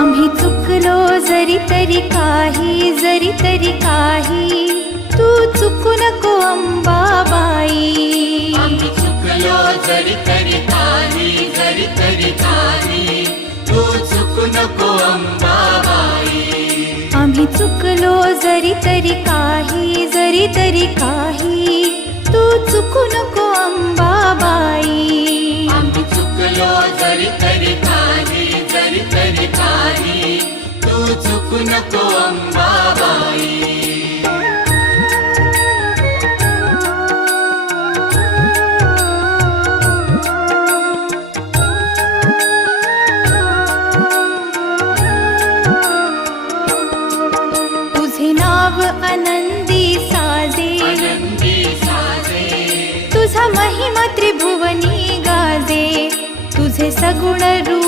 आम्ही चुकलो जरी तरी काही, जरी तरी काही, तू चुकू नको अंबाबाई. आम्ही चुकलो जरी तरी काही, जरी तरी काही, तू चुकू नको अंबाबाई. आम्ही चुकलो जरी तरी काही, जरी तरी काही, तू चुकू नको अंबाबाई. आम्ही चुकलो जरी तरी काही, जरी तरी काही, तू चुकू नको अंबाबाई. तुझे नाव आनंदी साजे, आनंदी साजे, तुझा महिमा त्रिभुवनी गाजे. तुझे सगुण रूप